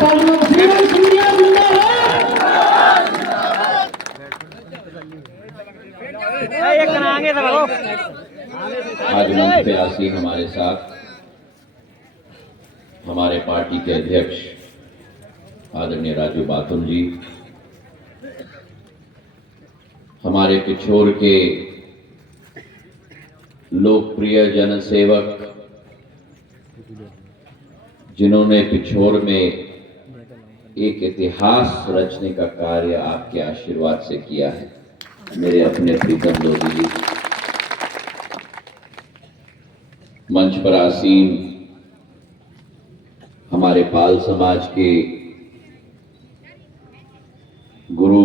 आज मंच पे आसीन हमारे साथ हमारे पार्टी के अध्यक्ष आदरणीय राजू बाथुल जी, हमारे पिछोर के लोकप्रिय जनसेवक जिन्होंने पिछोर में एक इतिहास रचने का कार्य आपके आशीर्वाद से किया है, मेरे अपने प्रीतम लोधी जी, मंच पर आसीन हमारे पाल समाज के गुरु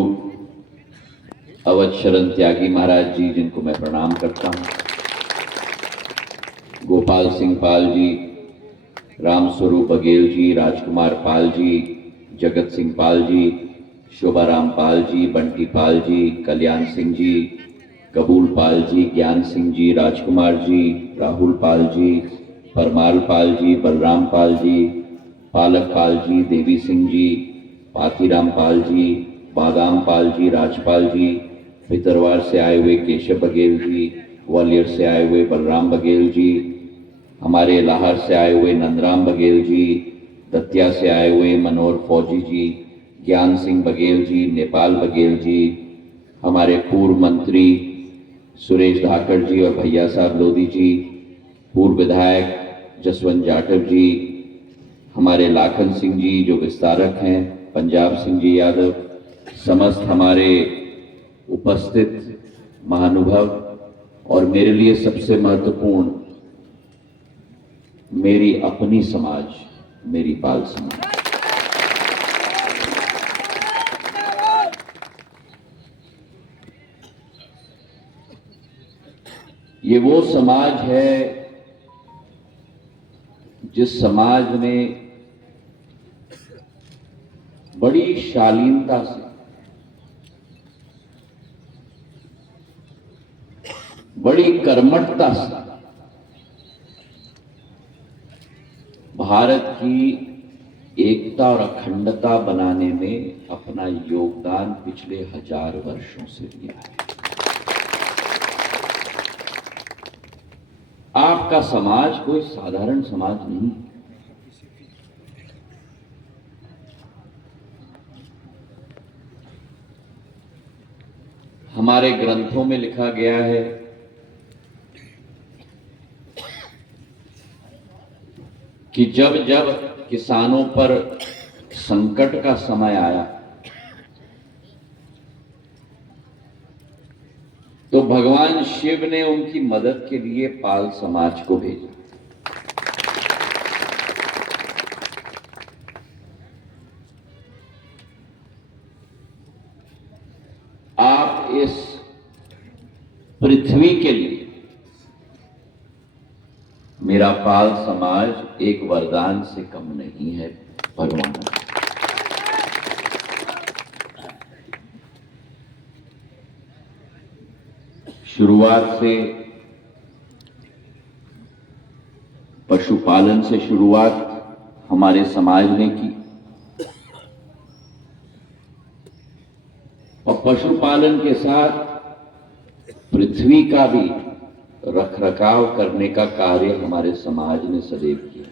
अवध शरण त्यागी महाराज जी, जिनको मैं प्रणाम करता हूं, गोपाल सिंह पाल जी, राम स्वरूप बघेल जी, राजकुमार पाल जी, जगत सिंह पाल जी, शोभाराम पाल जी, बंटी पाल जी, कल्याण सिंह जी, कबूल पाल जी, ज्ञान सिंह जी, राजकुमार जी, राहुल पाल जी, परमाल पाल जी, बलराम पाल जी, पालक पाल जी, देवी सिंह जी, पातीराम पाल जी, बादाम पाल जी, राजपाल जी, भितरवार से आए हुए केशव बघेल जी, ग्वालियर से आए हुए बलराम बघेल जी, हमारे लाहौर से आए हुए नंदराम बघेल जी, दतिया से आए हुए मनोहर फौजी जी, ज्ञान सिंह बघेल जी, नेपाल बघेल जी, हमारे पूर्व मंत्री सुरेश धाकड़ जी और भैया साहब लोधी जी, पूर्व विधायक जसवंत जाटव जी, हमारे लाखन सिंह जी जो विस्तारक हैं, पंजाब सिंह जी यादव, समस्त हमारे उपस्थित महानुभाव, और मेरे लिए सबसे महत्वपूर्ण मेरी अपनी समाज, मेरी पाल समाज। ये वो समाज है जिस समाज ने बड़ी शालीनता से, बड़ी कर्मठता से भारत की एकता और अखंडता बनाने में अपना योगदान पिछले 1000 वर्षों से दिया है। आपका समाज कोई साधारण समाज नहीं है। हमारे ग्रंथों में लिखा गया है कि जब जब किसानों पर संकट का समय आया तो भगवान शिव ने उनकी मदद के लिए पाल समाज को भेजा। आप इस पृथ्वी के लिए, मेरा पाल समाज एक वरदान से कम नहीं है भगवान। शुरुआत से पशुपालन से शुरुआत हमारे समाज ने की, और पशुपालन के साथ पृथ्वी का भी रखरखाव करने का कार्य हमारे समाज ने सदैव किया।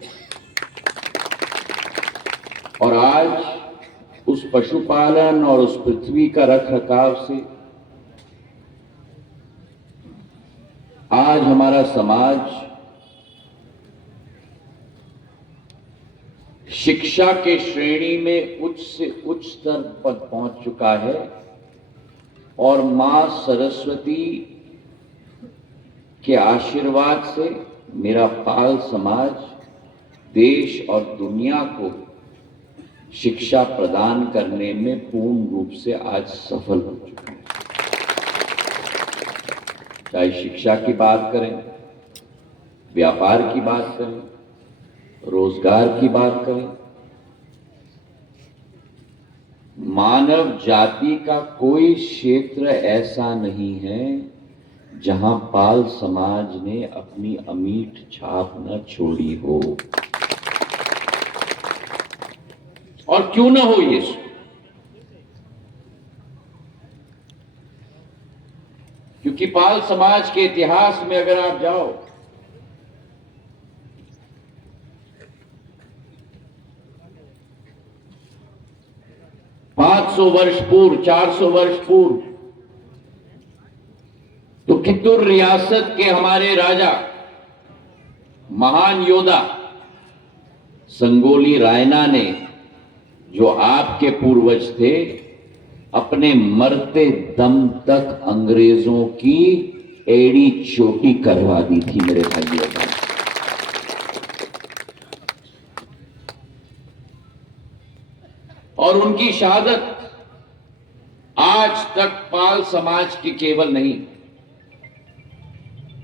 और आज उस पशुपालन और उस पृथ्वी का रखरखाव से आज हमारा समाज शिक्षा के श्रेणी में उच्च से उच्च स्तर पर पहुंच चुका है, और मां सरस्वती के आशीर्वाद से मेरा पाल समाज देश और दुनिया को शिक्षा प्रदान करने में पूर्ण रूप से आज सफल हो चुका है। चाहे शिक्षा की बात करें, व्यापार की बात करें, रोजगार की बात करें, मानव जाति का कोई क्षेत्र ऐसा नहीं है जहां पाल समाज ने अपनी अमीठ छाप न छोड़ी हो। और क्यों ना हो ये, क्योंकि पाल समाज के इतिहास में अगर आप जाओ, पांच सौ वर्ष पूर्व, 400 वर्ष पूर्व, तो कित्तूर रियासत के हमारे राजा, महान योद्धा संगोली रायना ने, जो आपके पूर्वज थे, अपने मरते दम तक अंग्रेजों की एड़ी चोटी करवा दी थी मेरे भाइयों का। और उनकी शहादत आज तक पाल समाज की केवल नहीं,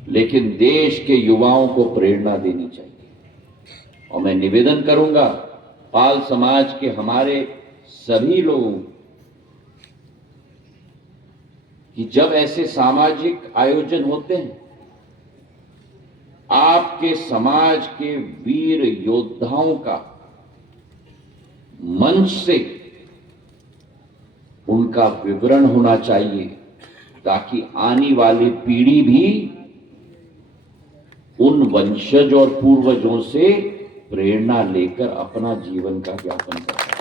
लेकिन देश के युवाओं को प्रेरणा देनी चाहिए। और मैं निवेदन करूंगा पाल समाज के हमारे सभी लोगों कि जब ऐसे सामाजिक आयोजन होते हैं, आपके समाज के वीर योद्धाओं का मंच से उनका विवरण होना चाहिए, ताकि आने वाली पीढ़ी भी उन वंशज और पूर्वजों से प्रेरणा लेकर अपना जीवन का व्यापन कर सके।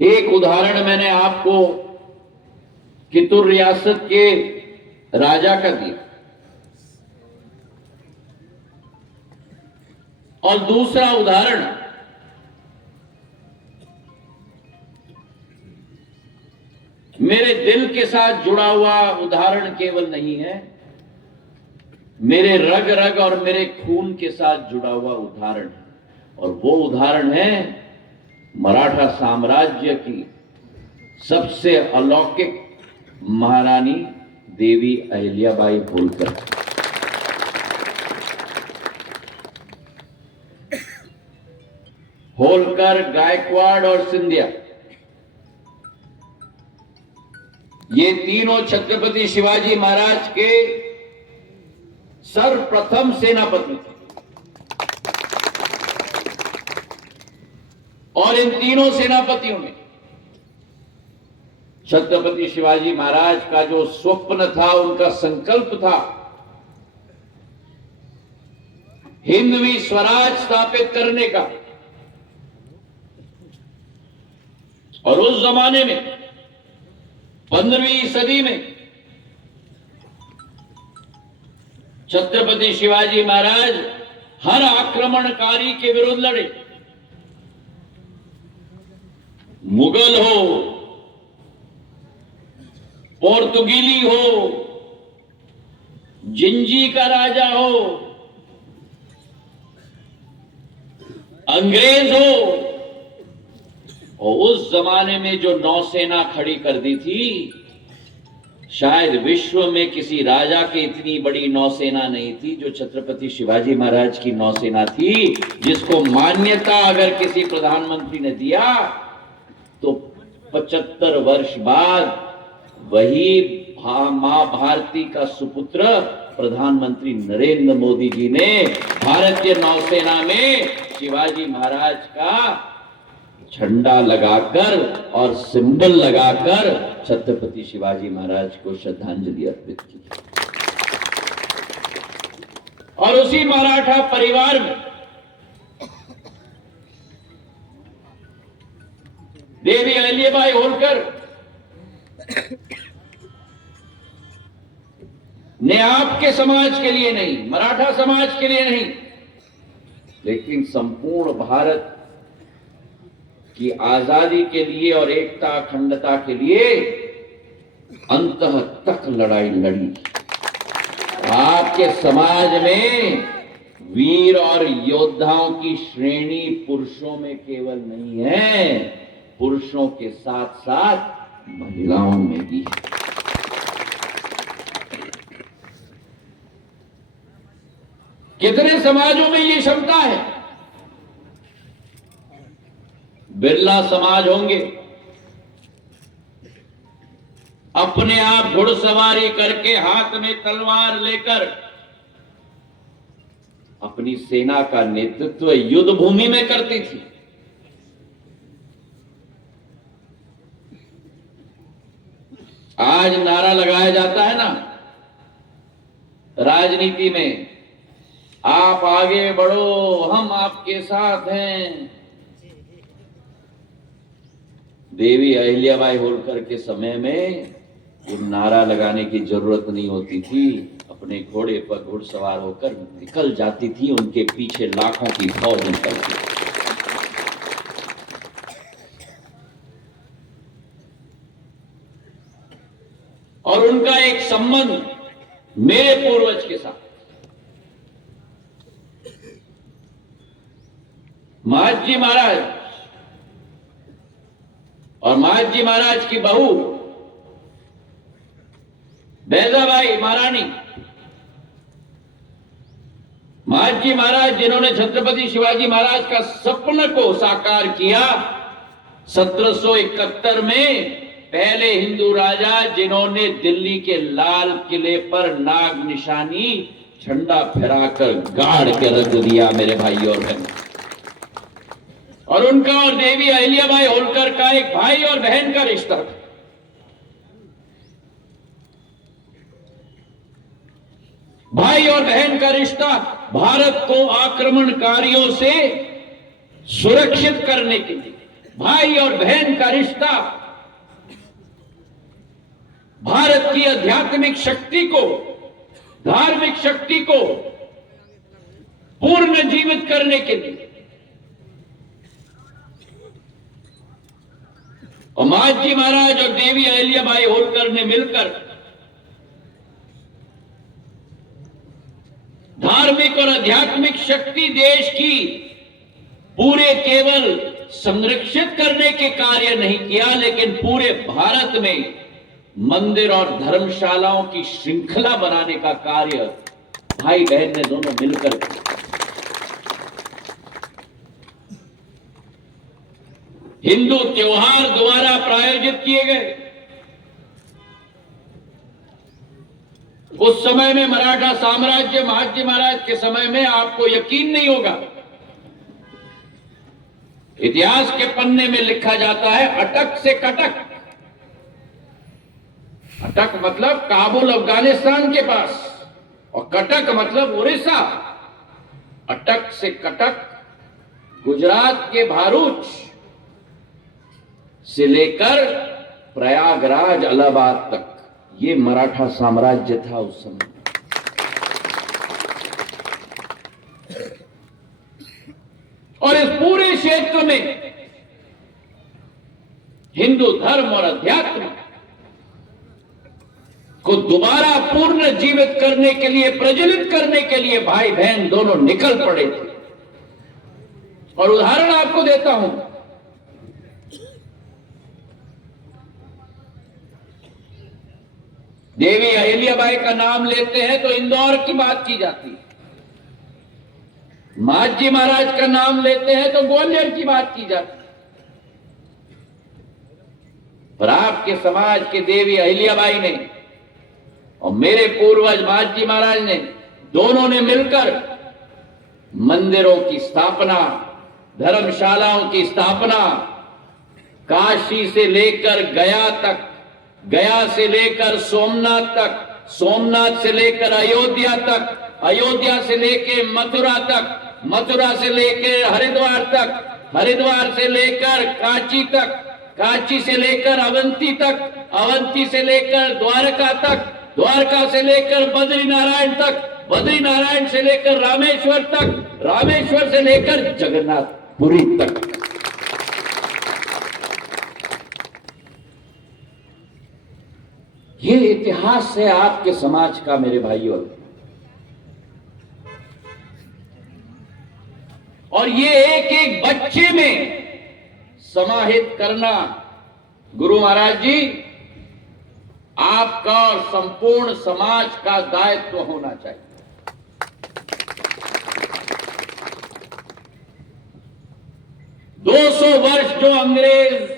एक उदाहरण मैंने आपको कित्तूर रियासत के राजा का दिया, और दूसरा उदाहरण मेरे दिल के साथ जुड़ा हुआ उदाहरण केवल नहीं है, मेरे रग रग और मेरे खून के साथ जुड़ा हुआ उदाहरण है। और वो उदाहरण है मराठा साम्राज्य की सबसे अलौकिक महारानी देवी अहिल्याबाई होलकर। होलकर, गायकवाड़ और सिंधिया, ये तीनों छत्रपति शिवाजी महाराज के सर्वप्रथम सेनापति थे। और इन तीनों सेनापतियों ने छत्रपति शिवाजी महाराज का जो स्वप्न था, उनका संकल्प था, हिंदवी स्वराज स्थापित करने का। और उस जमाने में 15वीं सदी में छत्रपति शिवाजी महाराज हर आक्रमणकारी के विरुद्ध लड़े, मुगल हो, पोर्तुगीली हो, जिंजी का राजा हो, अंग्रेज हो। और उस जमाने में जो नौसेना खड़ी कर दी थी, शायद विश्व में किसी राजा के इतनी बड़ी नौसेना नहीं थी जो छत्रपति शिवाजी महाराज की नौसेना थी, जिसको मान्यता अगर किसी प्रधानमंत्री ने दिया तो 75 वर्ष बाद वही मां भारती का सुपुत्र प्रधानमंत्री नरेंद्र मोदी जी ने भारतीय नौसेना में शिवाजी महाराज का झंडा लगाकर और सिंबल लगाकर छत्रपति शिवाजी महाराज को श्रद्धांजलि अर्पित की। और उसी मराठा परिवार में देवी अहिल्याबाई होलकर ने आपके समाज के लिए नहीं, मराठा समाज के लिए नहीं, लेकिन संपूर्ण भारत की आजादी के लिए और एकता अखंडता के लिए अंतः तक लड़ाई लड़ी। आपके समाज में वीर और योद्धाओं की श्रेणी पुरुषों में केवल नहीं है, पुरुषों के साथ साथ महिलाओं में भी है। कितने समाजों में ये क्षमता है? बिरला समाज होंगे, अपने आप घुड़सवारी करके हाथ में तलवार लेकर अपनी सेना का नेतृत्व युद्ध भूमि में करती थी। आज नारा लगाया जाता है ना राजनीति में, आप आगे बढ़ो, हम आपके साथ हैं। देवी अहिल्याबाई होलकर के समय में ये नारा लगाने की जरूरत नहीं होती थी। अपने घोड़े पर घुड़सवार होकर निकल जाती थी, उनके पीछे लाखों की फौज निकलती थी। और उनका एक संबंध मेरे पूर्वज के साथ, महाजी महाराज और महाजी महाराज की बहू बैजाबाई महारानी, महाजी महाराज जिन्होंने छत्रपति शिवाजी महाराज का सपने को साकार किया। 1771 में पहले हिंदू राजा जिन्होंने दिल्ली के लाल किले पर नाग निशानी झंडा फहराकर गाड़ के रख दिया मेरे भाई और बहन। और उनका और देवी अहिल्याबाई होलकर का एक भाई और बहन का रिश्ता था। भाई और बहन का रिश्ता भारत को आक्रमणकारियों से सुरक्षित करने के लिए, भाई और बहन का रिश्ता भारत की आध्यात्मिक शक्ति को, धार्मिक शक्ति को पूर्ण जीवित करने के लिए। और महाजी महाराज और देवी अहिल्याबाई होलकर ने मिलकर धार्मिक और आध्यात्मिक शक्ति देश की पूरे केवल संरक्षित करने के कार्य नहीं किया, लेकिन पूरे भारत में मंदिर और धर्मशालाओं की श्रृंखला बनाने का कार्य भाई बहन ने दोनों मिलकर किया। हिंदू त्योहार द्वारा प्रायोजित किए गए। उस समय में मराठा साम्राज्य, महाजी महाराज के समय में, आपको यकीन नहीं होगा, इतिहास के पन्ने में लिखा जाता है अटक से कटक। अटक मतलब काबुल अफगानिस्तान के पास, और कटक मतलब उड़ीसा। अटक से कटक गुजरात के भारूच से लेकर प्रयागराज इलाहाबाद तक ये मराठा साम्राज्य था उस समय। और इस पूरे क्षेत्र में हिंदू धर्म और अध्यात्म को दोबारा पूर्ण जीवित करने के लिए, प्रज्वलित करने के लिए भाई बहन दोनों निकल पड़े थे। और उदाहरण आपको देता हूं, देवी अहिल्याबाई का नाम लेते हैं तो इंदौर की बात की जाती है, महाजी महाराज का नाम लेते हैं तो ग्वालियर की बात की जाती है। पर आपके समाज के देवी अहिल्याबाई ने और मेरे पूर्वज महाजी महाराज ने, दोनों ने मिलकर मंदिरों की स्थापना, धर्मशालाओं की स्थापना, काशी से लेकर गया तक, गया से लेकर सोमनाथ तक, सोमनाथ से लेकर अयोध्या तक, अयोध्या से लेकर मथुरा तक, मथुरा से लेकर हरिद्वार तक, हरिद्वार से लेकर कांची तक, कांची से लेकर अवंती तक, अवंती से लेकर द्वारका तक, द्वारका से लेकर बद्रीनारायण तक, बद्रीनारायण से लेकर रामेश्वर तक, रामेश्वर से लेकर जगन्नाथपुरी तक। ये इतिहास है आपके समाज का मेरे भाइयों। और ये एक एक बच्चे में समाहित करना, गुरु महाराज जी, आपका और संपूर्ण समाज का दायित्व होना चाहिए। दो 200 वर्ष जो अंग्रेज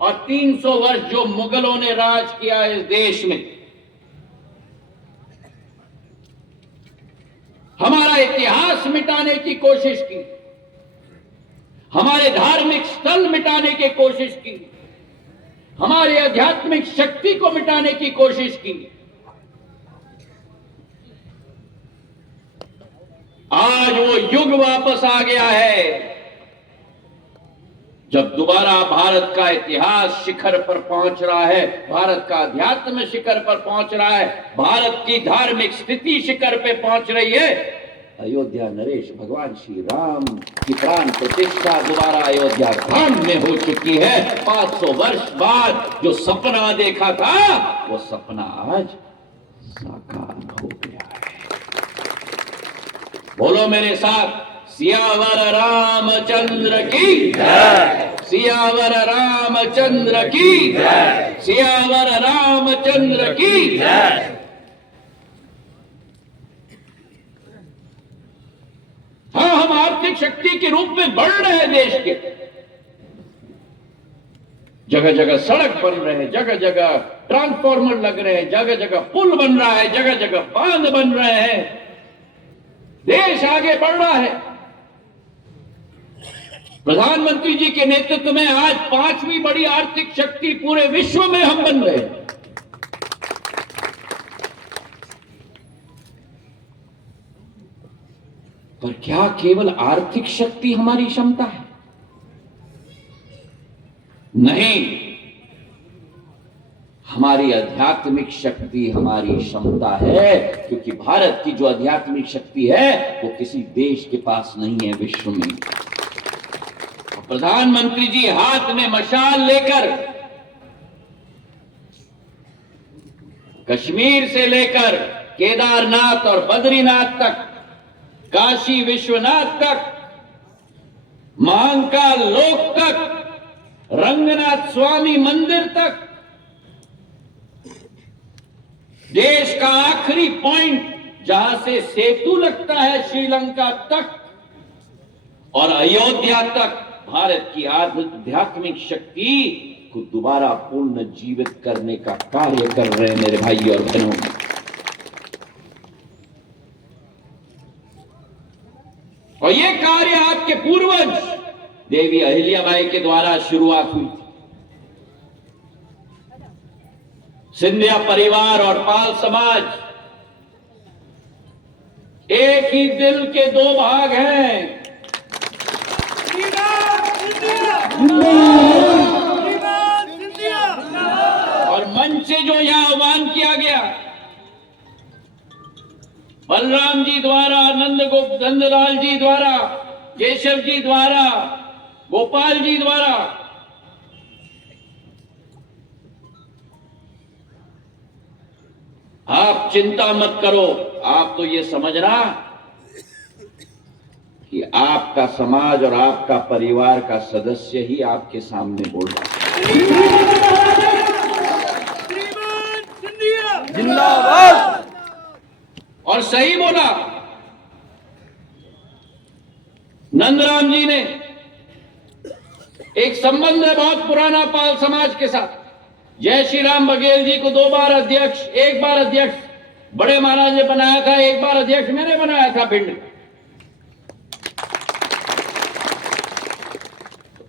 और 300 वर्ष जो मुगलों ने राज किया इस देश में, हमारा इतिहास मिटाने की कोशिश की, हमारे धार्मिक स्थल मिटाने की कोशिश की, हमारी आध्यात्मिक शक्ति को मिटाने की कोशिश की। आज वो युग वापस आ गया है जब दोबारा भारत का इतिहास शिखर पर पहुंच रहा है, भारत का अध्यात्म शिखर पर पहुंच रहा है, भारत की धार्मिक स्थिति शिखर पे पहुंच रही है। अयोध्या नरेश भगवान श्री राम की प्राण प्रतिष्ठा दोबारा अयोध्या धाम में हो चुकी है। 500 वर्ष बाद जो सपना देखा था वो सपना आज साकार हो गया है। बोलो मेरे साथ, सियावर रामचंद्र की जय, सियावर रामचंद्र की जय, सियावर रामचंद्र की जय। हाँ, हम आर्थिक शक्ति के रूप में बढ़ रहे हैं देश के। जगह जगह सड़क बन रहे हैं, जगह जगह ट्रांसफार्मर लग रहे हैं, जगह जगह पुल बन रहा है, जगह जगह बांध बन रहे हैं। देश आगे बढ़ रहा है। प्रधानमंत्री जी के नेतृत्व में आज 5वीं बड़ी आर्थिक शक्ति पूरे विश्व में हम बन रहे हैं। पर क्या केवल आर्थिक शक्ति हमारी क्षमता है? नहीं, हमारी आध्यात्मिक शक्ति हमारी क्षमता है, क्योंकि भारत की जो आध्यात्मिक शक्ति है वो किसी देश के पास नहीं है विश्व में। प्रधानमंत्री जी हाथ में मशाल लेकर कश्मीर से लेकर केदारनाथ और बद्रीनाथ तक, काशी विश्वनाथ तक, महाकाल लोक तक, रंगनाथ स्वामी मंदिर तक, देश का आखिरी पॉइंट जहां से सेतु लगता है श्रीलंका तक और अयोध्या तक भारत की आध्यात्मिक शक्ति को दोबारा पूर्ण जीवित करने का कार्य कर रहे हैं मेरे भाई और बहनों। और ये कार्य आपके पूर्वज देवी अहिल्याबाई के द्वारा शुरुआत हुई थी। सिंधिया परिवार और पाल समाज एक ही दिल के दो भाग हैं। और मंच से जो यहां आह्वान किया गया बलराम जी द्वारा, नंदलाल जी द्वारा, केशव जी द्वारा, गोपाल जी द्वारा, आप चिंता मत करो। आप तो ये समझना कि आपका समाज और आपका परिवार का सदस्य ही आपके सामने बोल रहा है। जिंदाबाद। और सही बोला नंदराम जी ने। एक संबंध है बहुत पुराना पाल समाज के साथ। जय श्री राम बघेल जी को 2 बार अध्यक्ष, 1 बार अध्यक्ष बड़े महाराज ने बनाया था, 1 बार अध्यक्ष मैंने बनाया था भिंड।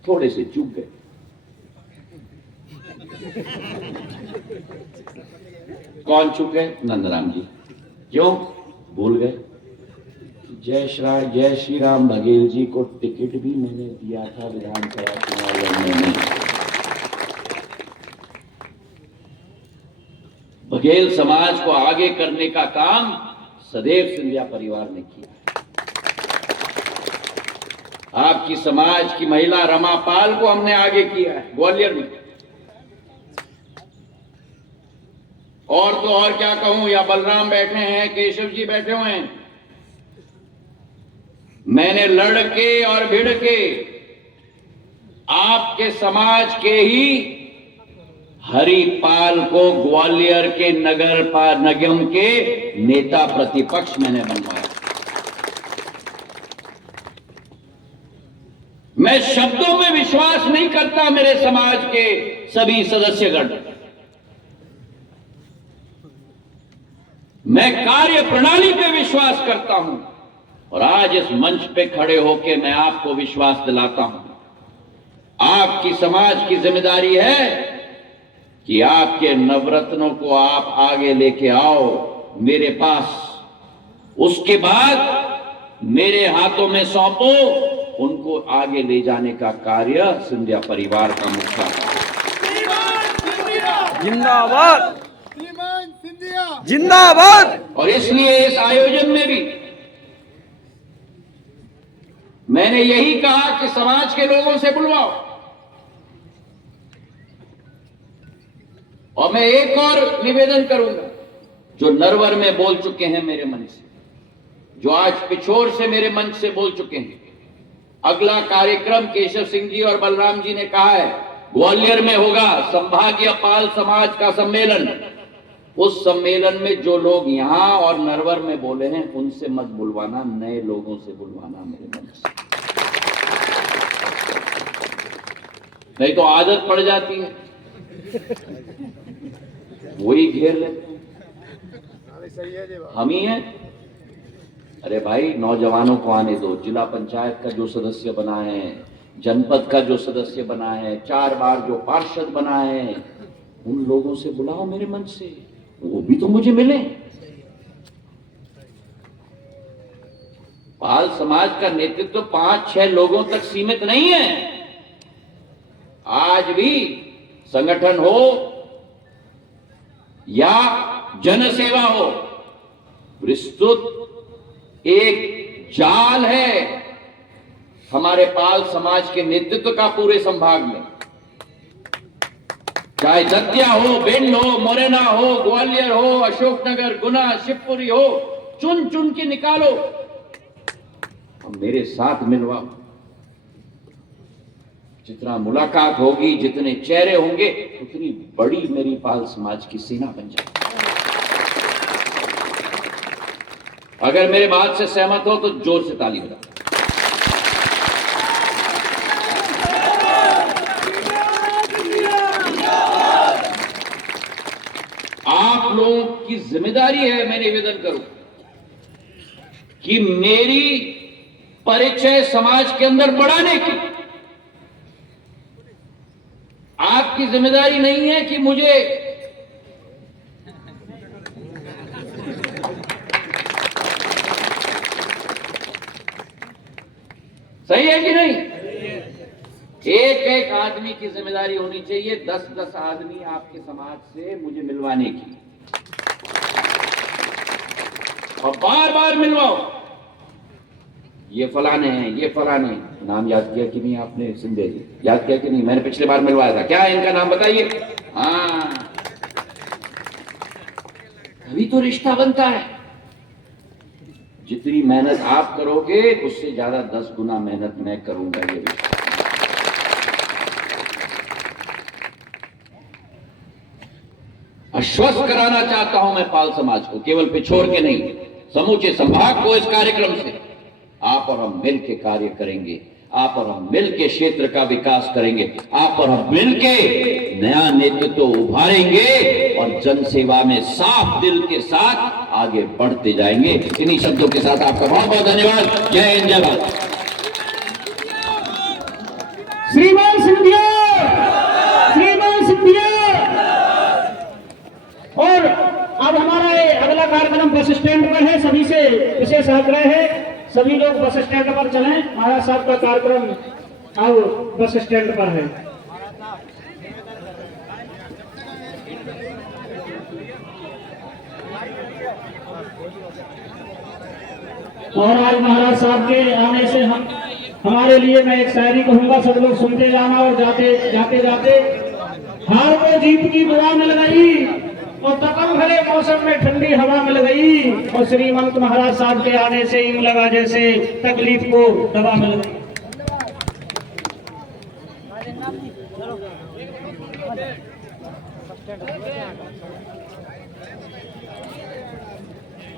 थोड़े से चूक गए। कौन चूक गए? नंदराम जी। क्यों भूल गए? जय श्री राम बघेल जी को टिकट भी मैंने दिया था विधानसभा चुनाव लड़ने में। बघेल समाज को आगे करने का काम सदैव सिंधिया परिवार ने किया। आपकी समाज की महिला रमा पाल को हमने आगे किया है ग्वालियर में। और तो और क्या कहूं, या बलराम बैठे हैं, केशव जी बैठे हुए हैं। मैंने लड़ के और भिड़ के आपके समाज के ही हरिपाल को ग्वालियर के नगर निगम के नेता प्रतिपक्ष मैंने बनवाया। मैं शब्दों में विश्वास नहीं करता मेरे समाज के सभी सदस्यगण, मैं कार्य प्रणाली पे विश्वास करता हूं। और आज इस मंच पे खड़े होके मैं आपको विश्वास दिलाता हूं, आपकी समाज की जिम्मेदारी है कि आपके नवरत्नों को आप आगे लेके आओ मेरे पास, उसके बाद मेरे हाथों में सौंपो, उनको आगे ले जाने का कार्य सिंधिया परिवार का मुख्य है। जिंदाबाद सिंधिया जिंदाबाद। और इसलिए इस आयोजन में भी मैंने यही कहा कि समाज के लोगों से बुलवाओ। और मैं एक और निवेदन करूंगा, जो नरवर में बोल चुके हैं मेरे मंच से, जो आज पिछोर से मेरे मंच से बोल चुके हैं, अगला कार्यक्रम केशव सिंह जी और बलराम जी ने कहा है ग्वालियर में होगा संभागीय पाल समाज का सम्मेलन। उस सम्मेलन में जो लोग यहां और नरवर में बोले हैं उनसे मत बुलवाना, नए लोगों से बुलवाना मेरे मंच से, नहीं तो आदत पड़ जाती है, वही घेर लेते हैं, हम ही हैं। अरे भाई नौजवानों को आने दो, जिला पंचायत का जो सदस्य बना है, जनपद का जो सदस्य बना है, 4 बार जो पार्षद बना है, उन लोगों से बुलाओ मेरे मंच से, वो भी तो मुझे मिले। पाल समाज का नेतृत्व 5-6 लोगों तक सीमित नहीं है। आज भी संगठन हो या जनसेवा हो, विस्तृत एक जाल है हमारे पाल समाज के नेतृत्व का पूरे संभाग में। चाहे दतिया हो, भिंड हो, मोरेना हो, ग्वालियर हो, अशोकनगर, गुना, शिवपुरी हो, चुन चुन के निकालो और मेरे साथ मिलवाओ। जितना मुलाकात होगी, जितने चेहरे होंगे, उतनी बड़ी मेरी पाल समाज की सेना बन जाएगी। अगर मेरे बात से सहमत हो तो जोर से ताली बजाओ। आप लोगों की जिम्मेदारी है, मैं निवेदन करूं कि मेरी परिचय समाज के अंदर बढ़ाने की। आपकी जिम्मेदारी नहीं है कि मुझे सही है कि नहीं, एक एक आदमी की जिम्मेदारी होनी चाहिए 10-10 आदमी आपके समाज से मुझे मिलवाने की, और बार बार मिलवाओ। ये फलाने हैं, ये फलाने, नाम याद किया कि नहीं आपने? सिंधे जी याद किया कि नहीं? मैंने पिछले बार मिलवाया था, क्या है इनका नाम बताइए। हाँ, अभी तो रिश्ता बनता है। जितनी मेहनत आप करोगे उससे ज्यादा 10 गुना मेहनत मैं करूंगा। ये रिश्ता आश्वस्त कराना चाहता हूं मैं पाल समाज को, केवल पिछोर के नहीं, समूचे संभाग को इस कार्यक्रम से आप और हम मिल के कार्य करेंगे, आप और हम मिल के क्षेत्र का विकास करेंगे, आप और हम मिल के नया नेतृत्व उभारेंगे और जन सेवा में साफ दिल के साथ आगे बढ़ते जाएंगे। इन्हीं शब्दों के साथ आपका बहुत बहुत धन्यवाद। जय हिंद, जय भारत। श्रीमान सिंधिया, श्रीमान सिंधिया। और अब हमारा ये अगला कार्यक्रम बस स्टैंड पर है। सभी से विशेष आग्रह है, सभी लोग बस स्टैंड पर चलें। महाराज साहब का कार्यक्रम अब बस स्टैंड पर है। और आज महाराज साहब के आने से हमारे लिए, मैं एक शायरी कहूंगा, सब लोग सुनते जाना। और जाते जाते हार को जीत की दुआ मिल गई और तपन भरे मौसम में ठंडी हवा मिल गई, और श्रीमंत महाराज साहब के आने से यूं लगा जैसे तकलीफ को दवा मिल गई।